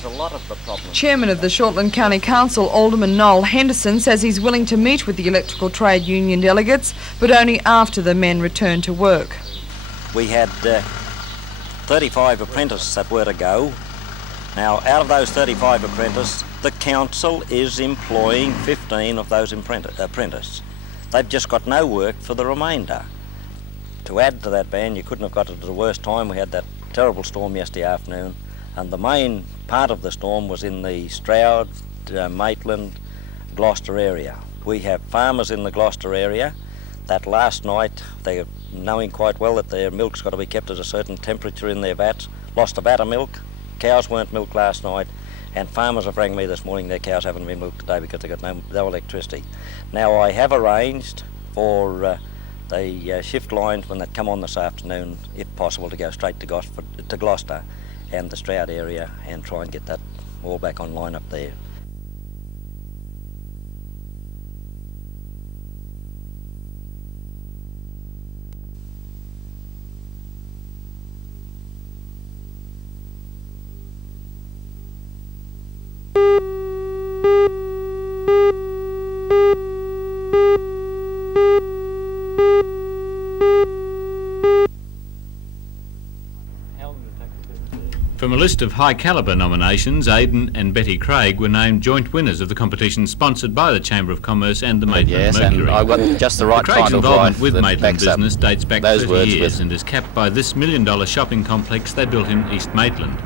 is a lot of the problem. Chairman of the Shortland County Council, Alderman Noel Henderson, says he's willing to meet with the electrical trade union delegates, but only after the men return to work. We had 35 apprentices that were to go. Now, out of those 35 apprentices, the council is employing 15 of those apprentices. They've just got no work for the remainder. To add to that, Van, you couldn't have got it at the worst time. We had that terrible storm yesterday afternoon, and the main part of the storm was in the Strait, Maitland, Gloucester area. We have farmers in the Gloucester area that last night, they knowing quite well that their milk's got to be kept at a certain temperature in their vats, lost a vat of milk. Cows weren't milked last night, and farmers have rang me this morning their cows haven't been milked today because they've got no electricity. Now, I have arranged for the shift lines when they come on this afternoon, if possible, to go straight to Gloucester and the Strait area and try and get that all back online up there. From a list of high-calibre nominations, Aidan and Betty Craig were named joint winners of the competition sponsored by the Chamber of Commerce and the Maitland Mercury. And I've got just the right kind of involvement wife with that Maitland backs business up dates back those 30 years and is capped by this $1 million shopping complex they built in East Maitland.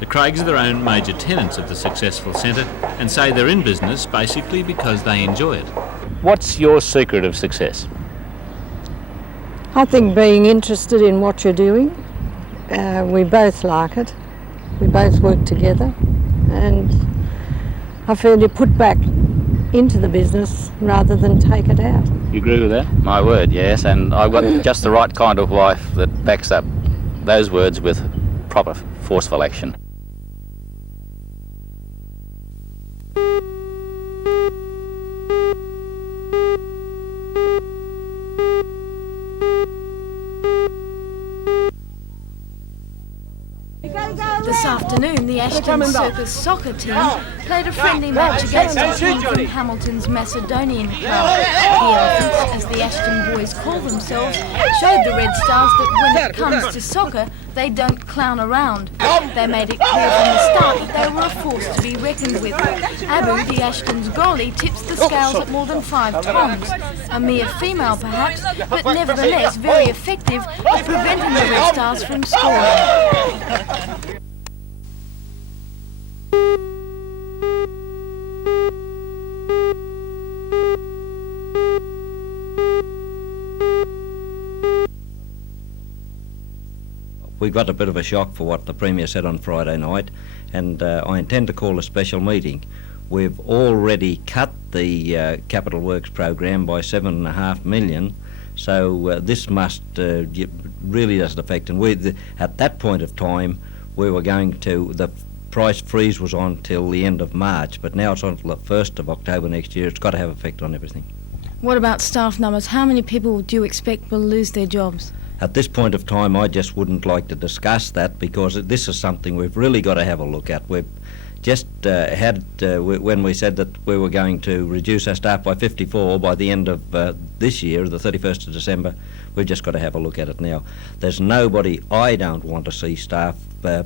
The Craigs are their own major tenants of the successful centre and say they're in business basically because they enjoy it. What's your secret of success? I think being interested in what you're doing. We both like it. We both work together, and I feel you put back into the business rather than take it out. You agree with that? My word, yes, and I've got just the right kind of wife that backs up those words with proper forceful action. This afternoon, the Ashton Circus soccer team played a friendly match against a team from Hamilton's Macedonian club. The Elephants, as the Ashton boys call themselves, showed the Red Stars that when it comes to soccer, they don't clown around. They made it clear from the start that they were a force to be reckoned with. Abu, the Ashton's goalie, tips the scales at more than 5 times. A mere female perhaps, but nevertheless very effective at preventing the Red Stars from scoring. We got a bit of a shock for what the Premier said on Friday night, and I intend to call a special meeting. We've already cut the Capital Works program by $7.5 million, so this must really doesn't affect. And at that point of time, we were going to, the price freeze was on till the end of March, but now it's on till the 1st of October next year. It's got to have effect on everything. What about staff numbers? How many people do you expect will lose their jobs? At this point of time, I just wouldn't like to discuss that because this is something we've really got to have a look at. We've just when we said that we were going to reduce our staff by 54 by the end of this year, the 31st of December, we've just got to have a look at it now. There's nobody I don't want to see staff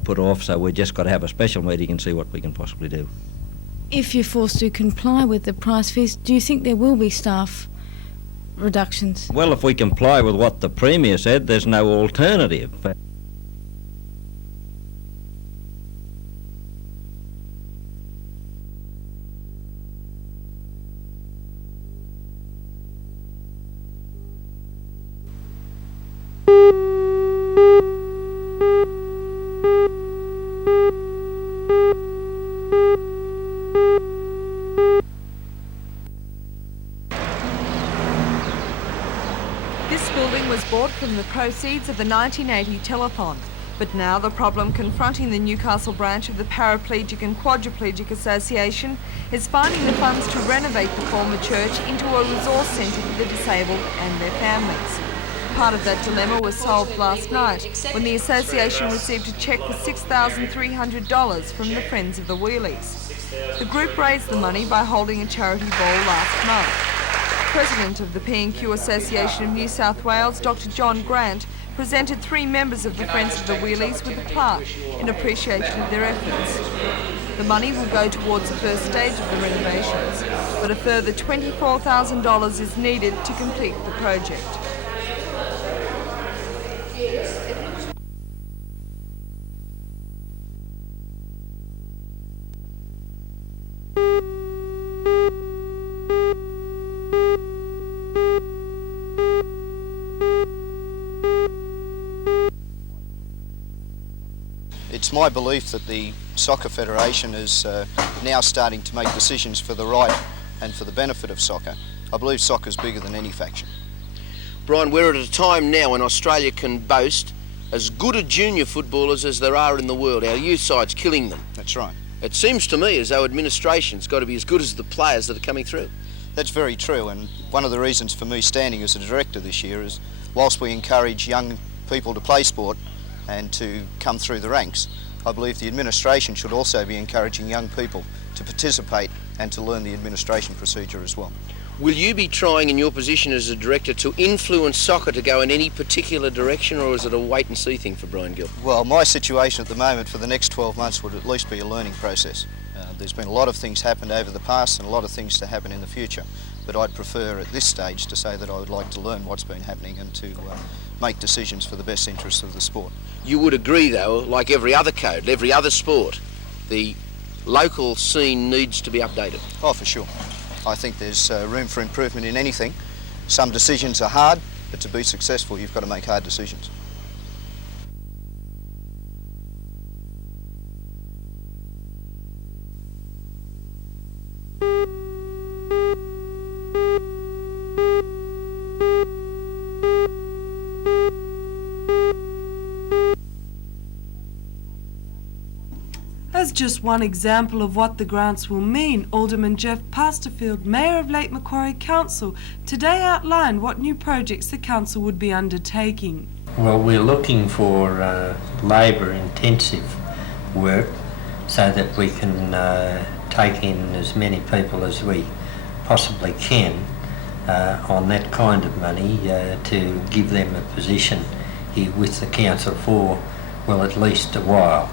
put off, so we've just got to have a special meeting and see what we can possibly do. If you're forced to comply with the price freeze, do you think there will be staff reductions? Well, if we comply with what the Premier said, there's no alternative. This building was bought from the proceeds of the 1980 telethon, but now the problem confronting the Newcastle branch of the Paraplegic and Quadriplegic Association is finding the funds to renovate the former church into a resource centre for the disabled and their families. Part of that dilemma was solved last night when the association received a cheque for $6,300 from the Friends of the Wheelies. The group raised the money by holding a charity ball last month. President of the P&Q Association of New South Wales, Dr John Grant, presented 3 members of the Friends of the Wheelies with a plaque in appreciation of their efforts. The money will go towards the first stage of the renovations, but a further $24,000 is needed to complete the project. It's my belief that the Soccer Federation is now starting to make decisions for the right and for the benefit of soccer. I believe soccer's bigger than any faction. Brian, we're at a time now when Australia can boast as good a junior footballers as there are in the world. Our youth side's killing them. That's right. It seems to me as though administration's got to be as good as the players that are coming through. That's very true, and one of the reasons for me standing as a director this year is whilst we encourage young people to play sport and to come through the ranks, I believe the administration should also be encouraging young people to participate and to learn the administration procedure as well. Will you be trying in your position as a director to influence soccer to go in any particular direction, or is it a wait and see thing for Brian Gill? Well, my situation at the moment for the next 12 months would at least be a learning process. There's been a lot of things happened over the past and a lot of things to happen in the future, but I'd prefer at this stage to say that I would like to learn what's been happening and to make decisions for the best interests of the sport. You would agree though, like every other code, every other sport, the local scene needs to be updated. Oh, for sure. I think there's room for improvement in anything. Some decisions are hard, but to be successful you've got to make hard decisions. As just one example of what the grants will mean, Alderman Jeff Pasterfield, Mayor of Lake Macquarie Council, today outlined what new projects the council would be undertaking. Well, we're looking for labour-intensive work so that we can take in as many people as we possibly can on that kind of money to give them a position here with the council for, well, at least a while.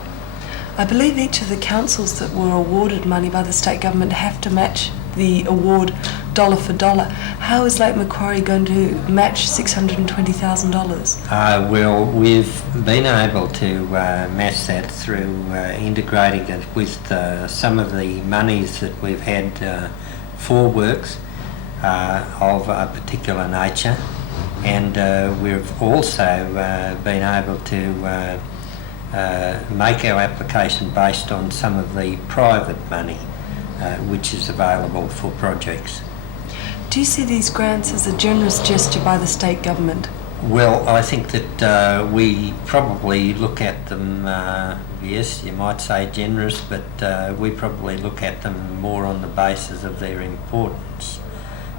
I believe each of the councils that were awarded money by the state government have to match the award dollar for dollar. How is Lake Macquarie going to match $620,000? Well, we've been able to match that through integrating it with some of the monies that we've had for works of a particular nature, and we've also been able to make our application based on some of the private money which is available for projects. Do you see these grants as a generous gesture by the state government? Well, I think that we probably look at them, yes, you might say generous, but we probably look at them more on the basis of their importance,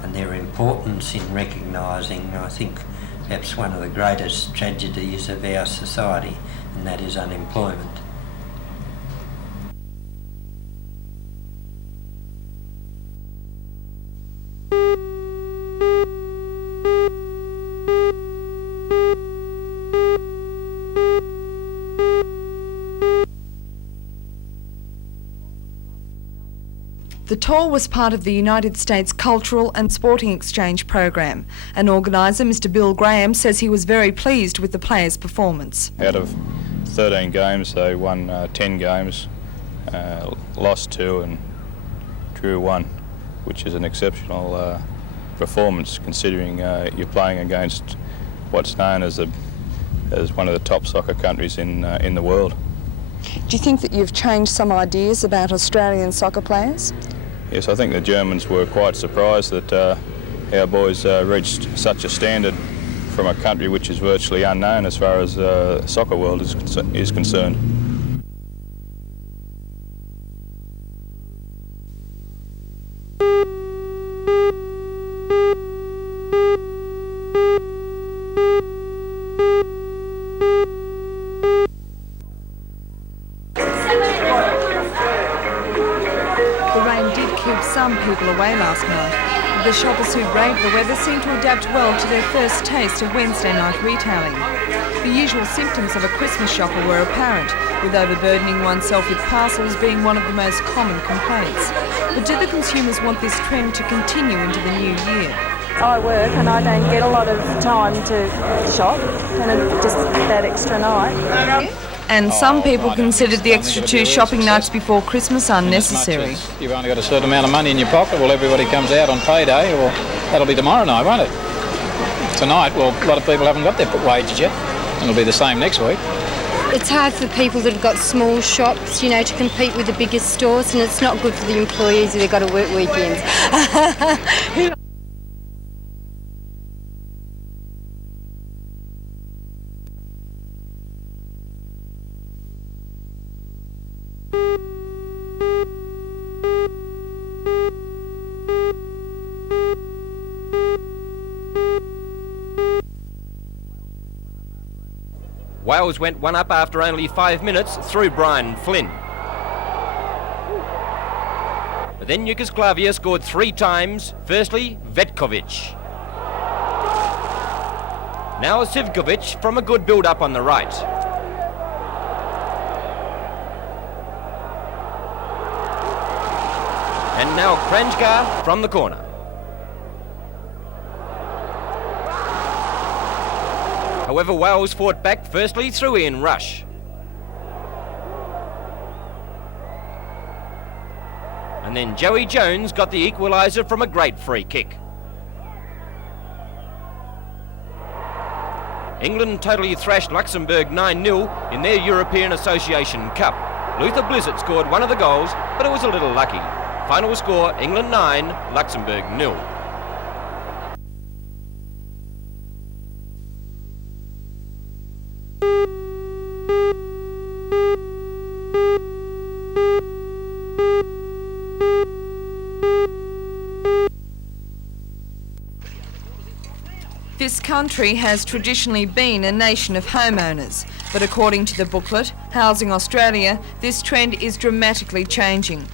and their importance in recognising, I think, perhaps one of the greatest tragedies of our society, and that is unemployment. The tour was part of the United States Cultural and Sporting Exchange program. An organiser, Mr Bill Graham, says he was very pleased with the players' performance. Out of 13 games, they won 10 games, lost 2 and drew 1, which is an exceptional performance considering you're playing against what's known as one of the top soccer countries in the world. Do you think that you've changed some ideas about Australian soccer players? Yes, I think the Germans were quite surprised that our boys reached such a standard from a country which is virtually unknown as far as the soccer world is concerned. some people away last night. The shoppers who braved the weather seem to adapt well to their first taste of Wednesday night retailing. The usual symptoms of a Christmas shopper were apparent, with overburdening oneself with parcels being one of the most common complaints. But do the consumers want this trend to continue into the new year? I work and I don't get a lot of time to shop, and just that extra night. And some people considered the extra 2 shopping nights before Christmas unnecessary. You've only got a certain amount of money in your pocket. Well, everybody comes out on payday, or that'll be tomorrow night, won't it? Tonight, well, a lot of people haven't got their wages yet, and it'll be the same next week. It's hard for people that have got small shops, you know, to compete with the biggest stores, and it's not good for the employees if they've got to work weekends. Wales went one up after only 5 minutes through Brian Flynn. But then Yugoslavia scored 3 times. Firstly, Vetkovic. Now Sivkovic from a good build-up on the right. And now Kranjka from the corner. However, Wales fought back firstly through Ian Rush. And then Joey Jones got the equaliser from a great free kick. England totally thrashed Luxembourg 9-0 in their European Association Cup. Luther Blizzard scored one of the goals, but it was a little lucky. Final score, England 9, Luxembourg 0. This country has traditionally been a nation of homeowners, but according to the booklet, Housing Australia, this trend is dramatically changing.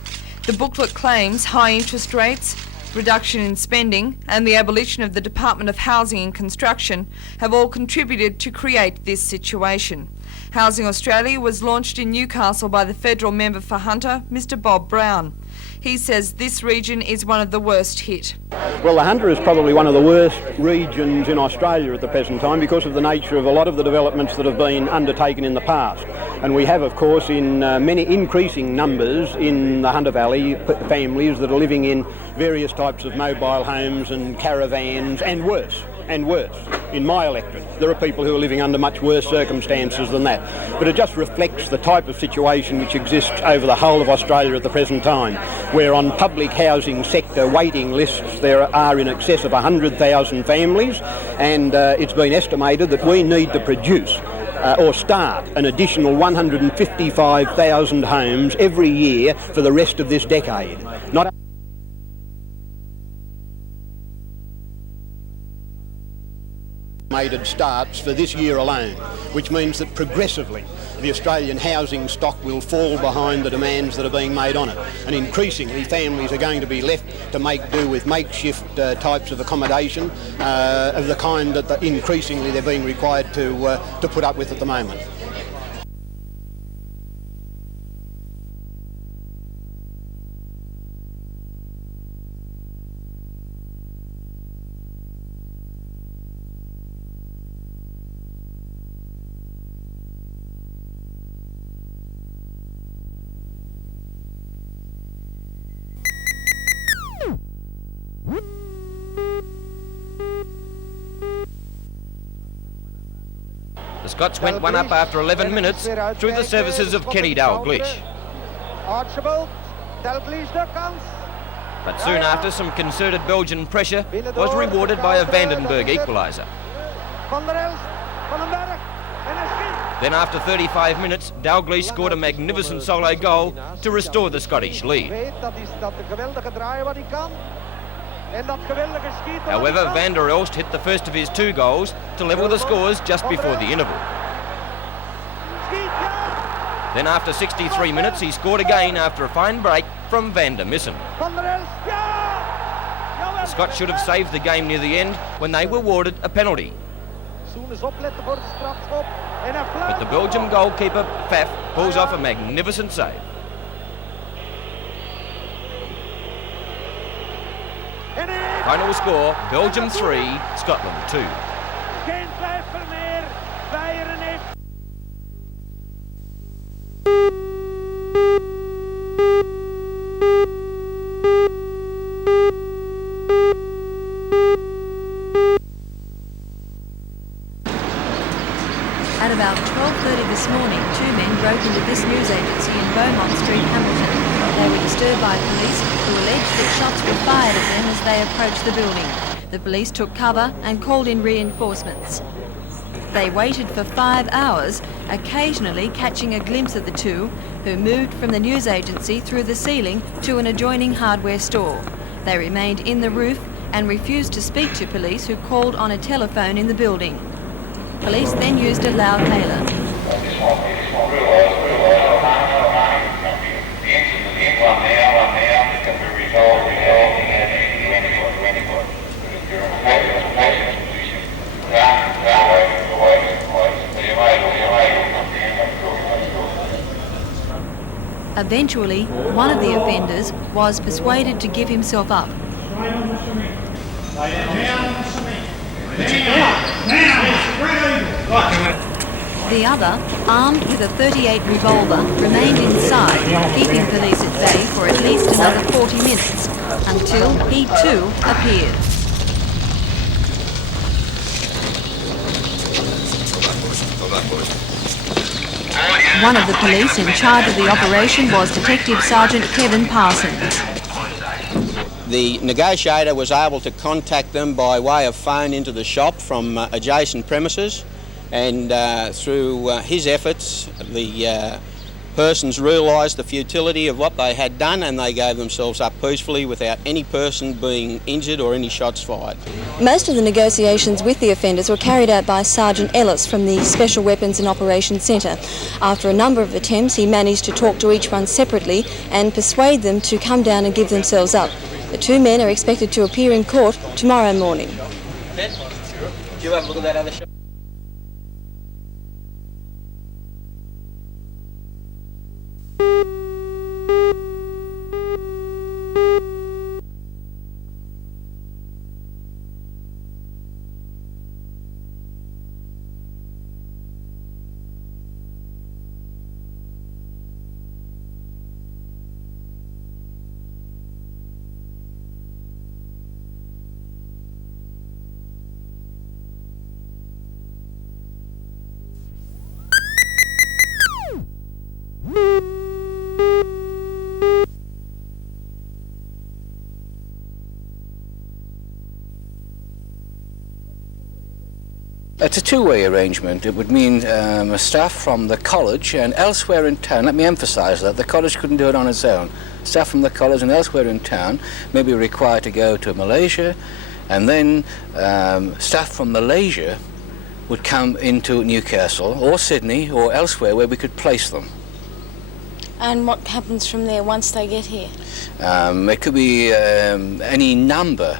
The booklet claims high interest rates, reduction in spending, and the abolition of the Department of Housing and Construction have all contributed to create this situation. Housing Australia was launched in Newcastle by the federal member for Hunter, Mr. Bob Brown. He says this region is one of the worst hit. Well, the Hunter is probably one of the worst regions in Australia at the present time because of the nature of a lot of the developments that have been undertaken in the past. And we have, of course, in many increasing numbers in the Hunter Valley, families that are living in various types of mobile homes and caravans, and worse. In my electorate, there are people who are living under much worse circumstances than that. But it just reflects the type of situation which exists over the whole of Australia at the present time, where on public housing sector waiting lists there are in excess of 100,000 families, and it's been estimated that we need to produce or start an additional 155,000 homes every year for the rest of this decade. Not estimated starts for this year alone, which means that progressively the Australian housing stock will fall behind the demands that are being made on it, and increasingly families are going to be left to make do with makeshift types of accommodation of the kind that increasingly they're being required to put up with at the moment. The Scots went one up after 11 minutes through the services of Kenny Dalglish. But soon after, some concerted Belgian pressure was rewarded by a Vandenberg equaliser. Then after 35 minutes, Dalglish scored a magnificent solo goal to restore the Scottish lead. However, Van der Elst hit the first of his 2 goals to level the scores just before the interval. Then after 63 minutes, he scored again after a fine break from Van der Missen. The Scots should have saved the game near the end when they were awarded a penalty. But the Belgium goalkeeper, Pfaff, pulls off a magnificent save. Final score, Belgium 3, Scotland 2. At about 12:30 this morning, two men broke into this news agency in Beaumont Street, Hamilton. They were disturbed by police who alleged that shots were fired at them as they approached the building. The police took cover and called in reinforcements. They waited for 5 hours, occasionally catching a glimpse of the two, who moved from the news agency through the ceiling to an adjoining hardware store. They remained in the roof and refused to speak to police who called on a telephone in the building. Police then used a loudhailer. Eventually, one of the offenders was persuaded to give himself up. The other, armed with a .38 revolver, remained inside, keeping police at bay for at least another 40 minutes, until he too appeared. One of the police in charge of the operation was Detective Sergeant Kevin Parsons. The negotiator was able to contact them by way of phone into the shop from adjacent premises, and through his efforts the persons realised the futility of what they had done, and they gave themselves up peacefully without any person being injured or any shots fired. Most of the negotiations with the offenders were carried out by Sergeant Ellis from the Special Weapons and Operations Centre. After a number of attempts, he managed to talk to each one separately and persuade them to come down and give themselves up. The two men are expected to appear in court tomorrow morning. Do you have a look at that other shot? It's a two-way arrangement. It would mean staff from the college and elsewhere in town. Let me emphasise that the college couldn't do it on its own. Staff from the college and elsewhere in town may be required to go to Malaysia, and then staff from Malaysia would come into Newcastle or Sydney or elsewhere where we could place them. And what happens from there once they get here? It could be any number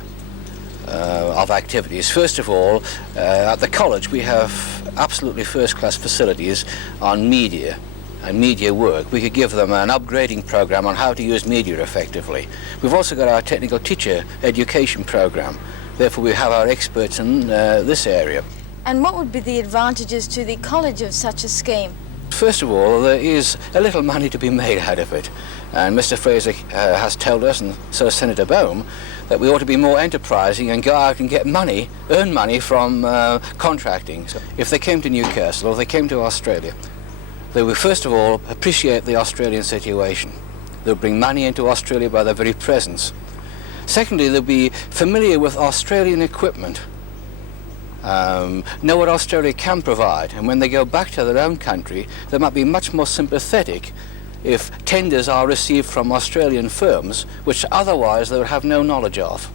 of activities. First of all, at the college we have absolutely first-class facilities on media and media work. We could give them an upgrading program on how to use media effectively. We've also got our technical teacher education program. Therefore we have our experts in this area. And what would be the advantages to the college of such a scheme? First of all, there is a little money to be made out of it, and Mr. Fraser has told us, and so has Senator Bohm, that we ought to be more enterprising and go out and get money, earn money from contracting. So if they came to Newcastle or they came to Australia, they would first of all appreciate the Australian situation. They would bring money into Australia by their very presence. Secondly, they'd be familiar with Australian equipment, know what Australia can provide, and when they go back to their own country, they might be much more sympathetic if tenders are received from Australian firms which otherwise they would have no knowledge of.